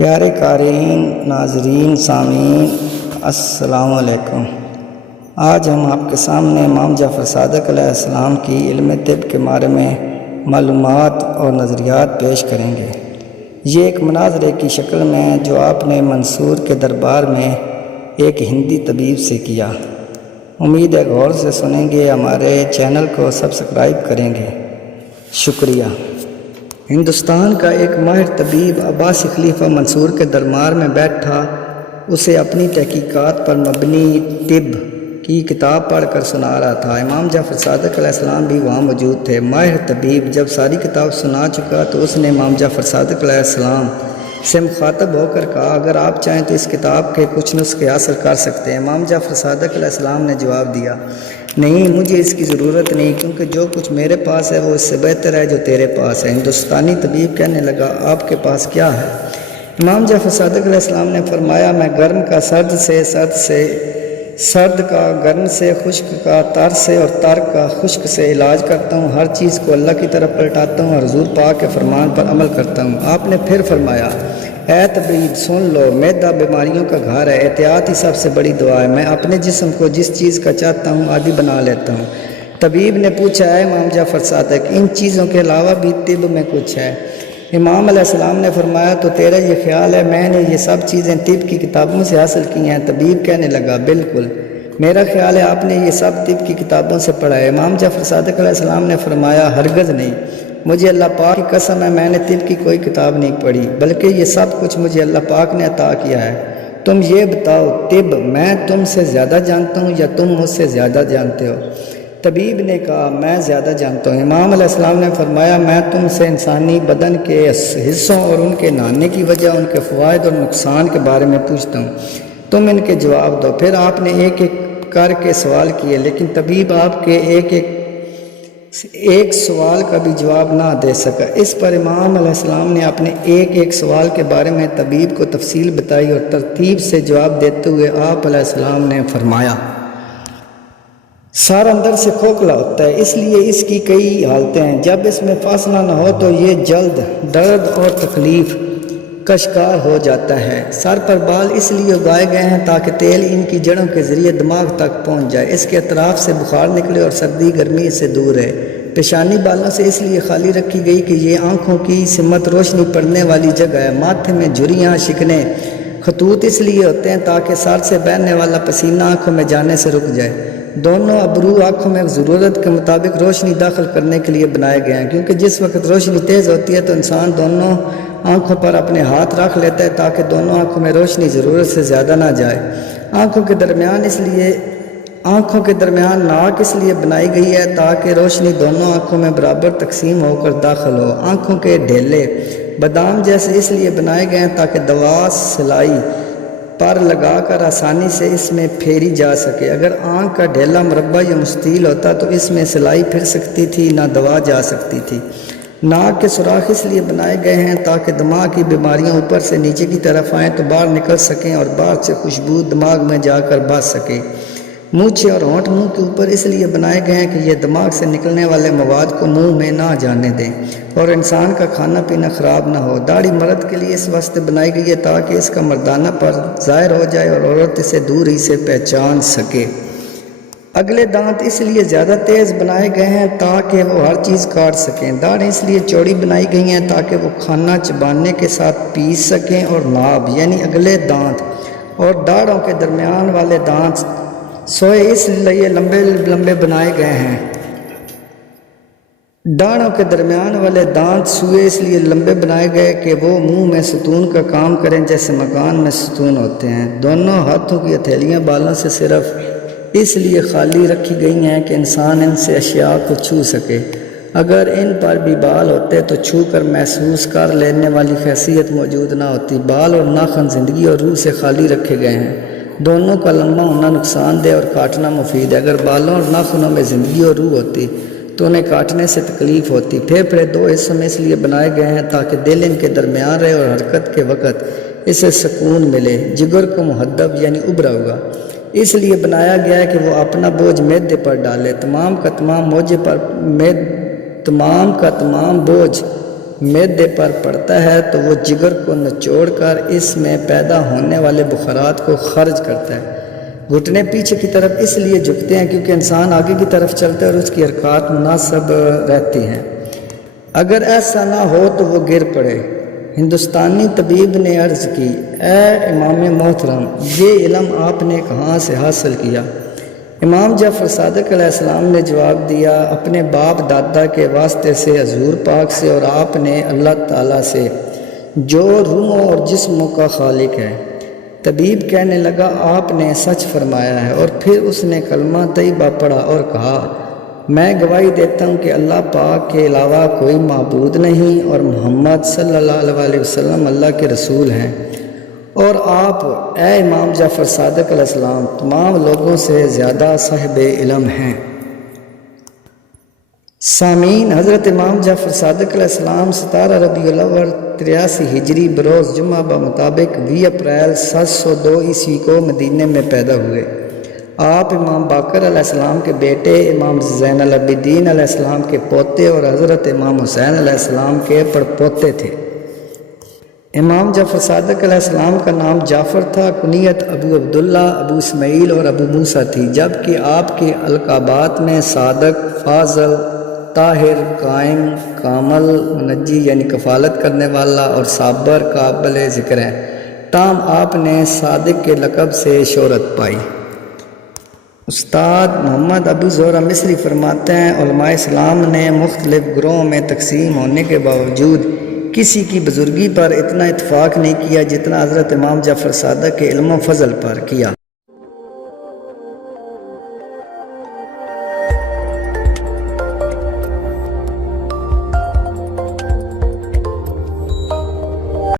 پیارے قارئین، ناظرین، سامعین، السلام علیکم۔ آج ہم آپ کے سامنے امام جعفر صادق علیہ السلام کی علم طب کے بارے میں معلومات اور نظریات پیش کریں گے۔ یہ ایک مناظرے کی شکل میں جو آپ نے منصور کے دربار میں ایک ہندی طبیب سے کیا۔ امید ہے غور سے سنیں گے، ہمارے چینل کو سبسکرائب کریں گے۔ شکریہ۔ ہندوستان کا ایک ماہر طبیب عباسی خلیفہ منصور کے دربار میں بیٹھا اسے اپنی تحقیقات پر مبنی طب کی کتاب پڑھ کر سنا رہا تھا۔ امام جعفر صادق علیہ السلام بھی وہاں موجود تھے۔ ماہر طبیب جب ساری کتاب سنا چکا تو اس نے امام جعفر صادق علیہ السلام سے مخاطب ہو کر کہا، اگر آپ چاہیں تو اس کتاب کے کچھ نسخے حاصل کر سکتے ہیں۔ امام جعفر صادق علیہ السلام نے جواب دیا، نہیں، مجھے اس کی ضرورت نہیں، کیونکہ جو کچھ میرے پاس ہے وہ اس سے بہتر ہے جو تیرے پاس ہے۔ ہندوستانی طبیب کہنے لگا، آپ کے پاس کیا ہے؟ امام جعفر صادق علیہ السلام نے فرمایا، میں گرم کا سرد کا گرم سے، خشک کا تر سے اور تر کا خشک سے علاج کرتا ہوں۔ ہر چیز کو اللہ کی طرف پلٹاتا ہوں اور حضور پاک کے فرمان پر عمل کرتا ہوں۔ آپ نے پھر فرمایا، اے طبیب سن لو، معدہ بیماریوں کا گھر ہے، احتیاط ہی سب سے بڑی دعا ہے۔ میں اپنے جسم کو جس چیز کا چاہتا ہوں عادی بنا لیتا ہوں۔ طبیب نے پوچھا، اے امام جعفر صادق، ان چیزوں کے علاوہ بھی طب میں کچھ ہے؟ امام علیہ السلام نے فرمایا، تو تیرا یہ خیال ہے میں نے یہ سب چیزیں طب کی کتابوں سے حاصل کی ہیں؟ طبیب کہنے لگا، بالکل، میرا خیال ہے آپ نے یہ سب طب کی کتابوں سے پڑھا ہے۔ امام جعفر صادق علیہ السلام نے فرمایا، ہرگز نہیں، مجھے اللہ پاک کی قسم ہے میں نے طب کی کوئی کتاب نہیں پڑھی، بلکہ یہ سب کچھ مجھے اللہ پاک نے عطا کیا ہے۔ تم یہ بتاؤ، طب میں تم سے زیادہ جانتا ہوں یا تم مجھ سے زیادہ جانتے ہو؟ طبیب نے کہا، میں زیادہ جانتا ہوں۔ امام علیہ السلام نے فرمایا، میں تم سے انسانی بدن کے حصوں اور ان کے نہانے کی وجہ، ان کے فوائد اور نقصان کے بارے میں پوچھتا ہوں، تم ان کے جواب دو۔ پھر آپ نے ایک ایک کر کے سوال کیے، لیکن طبیب آپ کے ایک سوال کا بھی جواب نہ دے سکا۔ اس پر امام علیہ السلام نے اپنے ایک سوال کے بارے میں طبیب کو تفصیل بتائی اور ترتیب سے جواب دیتے ہوئے آپ علیہ السلام نے فرمایا، سر اندر سے کھوکھلا ہوتا ہے، اس لیے اس کی کئی حالتیں ہیں۔ جب اس میں فاصلہ نہ ہو تو یہ جلد درد اور تکلیف کا شکار ہو جاتا ہے۔ سر پر بال اس لیے اگائے گئے ہیں تاکہ تیل ان کی جڑوں کے ذریعے دماغ تک پہنچ جائے، اس کے اطراف سے بخار نکلے اور سردی گرمی سے دور رہے۔ پیشانی بالوں سے اس لیے خالی رکھی گئی کہ یہ آنکھوں کی سمت روشنی پڑنے والی جگہ ہے۔ ماتھے میں جھریاں، شکنیں، خطوط اس لیے ہوتے ہیں تاکہ سر سے بہنے والا پسینہ آنکھوں میں جانے سے رک جائے۔ دونوں ابرو آنکھوں میں ضرورت کے مطابق روشنی داخل کرنے کے لیے بنائے گئے ہیں، کیونکہ جس وقت روشنی تیز ہوتی ہے تو انسان دونوں آنکھوں پر اپنے ہاتھ رکھ لیتا ہے تاکہ دونوں آنکھوں میں روشنی ضرورت سے زیادہ نہ جائے۔ آنکھوں کے درمیان ناک اس لیے بنائی گئی ہے تاکہ روشنی دونوں آنکھوں میں برابر تقسیم ہو کر داخل ہو۔ آنکھوں کے ڈھیلے بادام جیسے اس لیے بنائے گئے ہیں تاکہ دوا سلائی پر لگا کر آسانی سے اس میں پھیری جا سکے۔ اگر آنکھ کا ڈھیلا مربع یا مستطیل ہوتا تو اس میں سلائی پھر سکتی تھی، نہ دوا جا سکتی تھی۔ ناک کے سوراخ اس لیے بنائے گئے ہیں تاکہ دماغ کی بیماریاں اوپر سے نیچے کی طرف آئیں تو باہر نکل سکیں اور باہر سے خوشبو دماغ میں جا کر بس سکے۔ مونچھیں اور ہونٹ منہ کے اوپر اس لیے بنائے گئے ہیں کہ یہ دماغ سے نکلنے والے مواد کو منہ میں نہ جانے دیں اور انسان کا کھانا پینا خراب نہ ہو۔ داڑھی مرد کے لیے اس واسطے بنائی گئی ہے تاکہ اس کا مردانہ پر ظاہر ہو جائے اور عورت اسے دور ہی سے پہچان سکے۔ اگلے دانت اس لیے زیادہ تیز بنائے گئے ہیں تاکہ وہ ہر چیز کاٹ سکیں۔ داڑھیں اس لیے چوڑی بنائی گئی ہیں تاکہ وہ کھانا چبانے کے ساتھ پیس سکیں، اور ناب یعنی اگلے دانت اور داڑھوں کے درمیان والے دانت سوئے اس لیے لمبے بنائے گئے ہیں۔ داڑھوں کے درمیان والے دانت سوئے اس لیے لمبے بنائے گئے کہ وہ منہ میں ستون کا کام کریں جیسے مکان میں ستون ہوتے ہیں۔ دونوں ہاتھوں کی ہتھیلیاں بالوں سے صرف اس لیے خالی رکھی گئی ہیں کہ انسان ان سے اشیاء کو چھو سکے۔ اگر ان پر بھی بال ہوتے تو چھو کر محسوس کر لینے والی خاصیت موجود نہ ہوتی۔ بال اور ناخن زندگی اور روح سے خالی رکھے گئے ہیں۔ دونوں کا لمبا ہونا نقصان دہ اور کاٹنا مفید ہے۔ اگر بالوں اور ناخنوں میں زندگی اور روح ہوتی تو انہیں کاٹنے سے تکلیف ہوتی۔ پھیپھڑے دو حصوں میں اس لیے بنائے گئے ہیں تاکہ دل ان کے درمیان رہے اور حرکت کے وقت اسے سکون ملے۔ جگر کو مہذب یعنی ابھرا ہوا اس لیے بنایا گیا ہے کہ وہ اپنا بوجھ معدے پر ڈالے۔ تمام کا تمام بوجھ معدے پر پڑتا ہے تو وہ جگر کو نچوڑ کر اس میں پیدا ہونے والے بخارات کو خارج کرتا ہے۔ گھٹنے پیچھے کی طرف اس لیے جھکتے ہیں کیونکہ انسان آگے کی طرف چلتا ہے اور اس کی حرکات مناسب رہتی ہیں، اگر ایسا نہ ہو تو وہ گر پڑے۔ ہندوستانی طبیب نے عرض کی، اے امام محترم، یہ علم آپ نے کہاں سے حاصل کیا؟ امام جعفر صادق علیہ السلام نے جواب دیا، اپنے باپ دادا کے واسطے سے، حضور پاک سے، اور آپ نے اللہ تعالیٰ سے جو روحوں اور جسموں کا خالق ہے۔ طبیب کہنے لگا، آپ نے سچ فرمایا ہے، اور پھر اس نے کلمہ طیبہ پڑھا اور کہا، میں گواہی دیتا ہوں کہ اللہ پاک کے علاوہ کوئی معبود نہیں اور محمد صلی اللہ علیہ وسلم اللہ کے رسول ہیں، اور آپ اے امام جعفر صادق علیہ السلام تمام لوگوں سے زیادہ صاحب علم ہیں۔ سامعین، حضرت امام جعفر صادق علیہ السلام 17 ربیع الاول 83 ہجری بروز جمعہ بمطابق 20 اپریل 702 عیسوی کو مدینے میں پیدا ہوئے۔ آپ امام باقر علیہ السلام کے بیٹے، امام زین العابدین علیہ السلام کے پوتے اور حضرت امام حسین علیہ السلام کے پڑپوتے تھے۔ امام جعفر صادق علیہ السلام کا نام جعفر تھا، کنیت ابو عبداللہ، ابو اسماعیل اور ابو موسیٰ تھی، جبکہ آپ کے القابات میں صادق، فاضل، طاہر، قائم، کامل، منجی یعنی کفالت کرنے والا اور صابر قابل ذکر ہیں، تاہم آپ نے صادق کے لقب سے شہرت پائی۔ استاد محمد ابو زہرہ مصری فرماتے ہیں، علماء اسلام نے مختلف گروہوں میں تقسیم ہونے کے باوجود کسی کی بزرگی پر اتنا اتفاق نہیں کیا جتنا حضرت امام جعفر صادق کے علم و فضل پر کیا۔